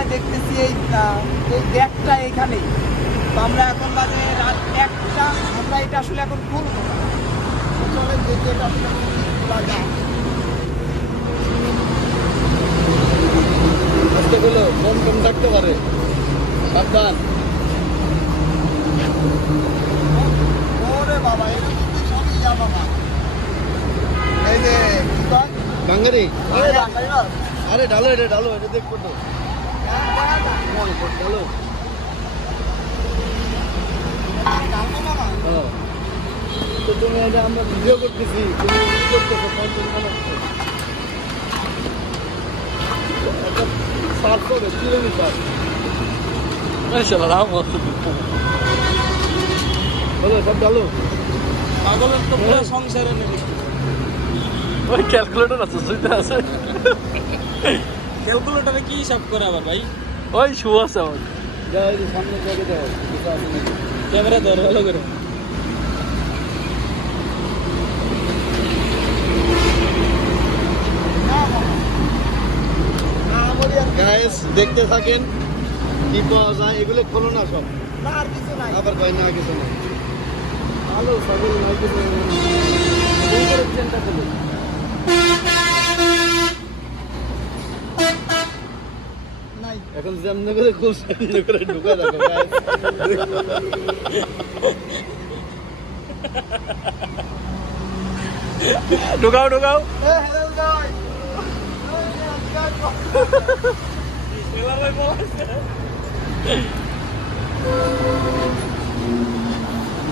সময় দেখতেছি এই ব্যাগটা এখানেই। তো আমরা এখন বাজে রাত 1টা, আমরা এটা আসলে এখন খুলবো না। চলে দেখে এটা আসলে খোলা যায়। আজকে বলো কম কম থাকতে পারে, সাবধান। ওরে বাবা, এটা কিন্তু সবই যা বাবা। এই যে কি কয় বাঙ্গারি, বাঙালি মাছ। আরে ঢালো, এটা ঢালো, এটা দেখবো তো, ঢালো। তো তুমি এটা আমরা ভিডিও করতেছি, তুমি কি করতেছো? কন্টেন্ট বানাচ্ছো। একটা সার্চ করে কিলোমিটার বলো, সব ঢালো। পাগলের তো পুরো সংসারে নেবে। ওই ক্যালকুলেটর আছে, সুইটা আছে। ক্যালকুলেটরে কি হিসাব করে আবার ভাই? ওই শু আছে আমার। যাও, এই যে সামনে জায়গা যাও, ক্যামেরা ধরো ভালো করে। গাইস দেখতে থাকেন কি পাওয়া যায়। এগুলো খোলো না সব, না আর কিছু নাই। আবার কয় না কিছু না। ভালো সবই নাই কিছু চিন্তা করুন। নাই এখন যেমনি করে খুব সামনে করে ঢুকে রাখো গাইস। ঢুকাও ঢুকাও। হ্যালো গাইস,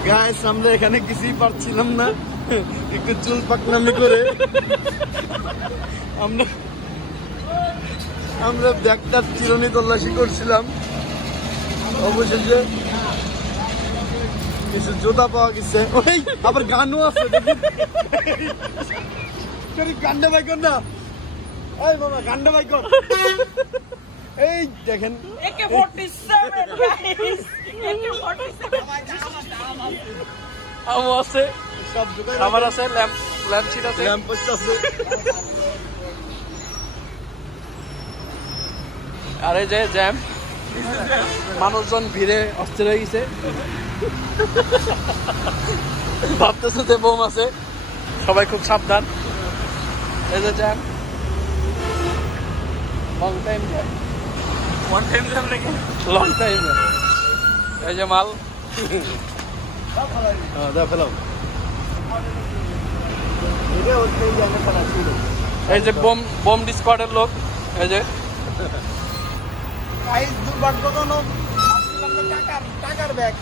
গাইস আমরা এখানে কিছুই পারছিলাম না, একটু চুল পাকনামি করে আমরা ব্যাগটার চিরুনি তল্লাশি করছিলাম। অবশেষে কিছু জুতা পাওয়া গেছে। ওই আবার গানও আছে, গান্ডা ভাই কর না, এই মামা গান্ডা ভাই কর। এই দেখেন AK-47 গাইস, AK-47 আমও আছে, সব দোকান খাবার আছে, ল্যাম্প শিট আছে। ল্যাম্প পোস্ট আছে। আর এই যে জ্যাম, মানুষজন ভিড়ে অস্থির হয়ে গেছে, ভাবতেছে যে বোম আছে, সবাই খুব সাবধান। এই যে jam, long time jam, one time jam নাকি? Long time. এই যে মাল, হ্যাঁ দা ফেলাও। এটা ওতে জানা পড়া ছিল। এই যে বোম স্কোয়াডের লোক, এই যে গাইস দুর্ভাগ্যজনক, ভাবছিলাম তো টাকার ব্যাগ।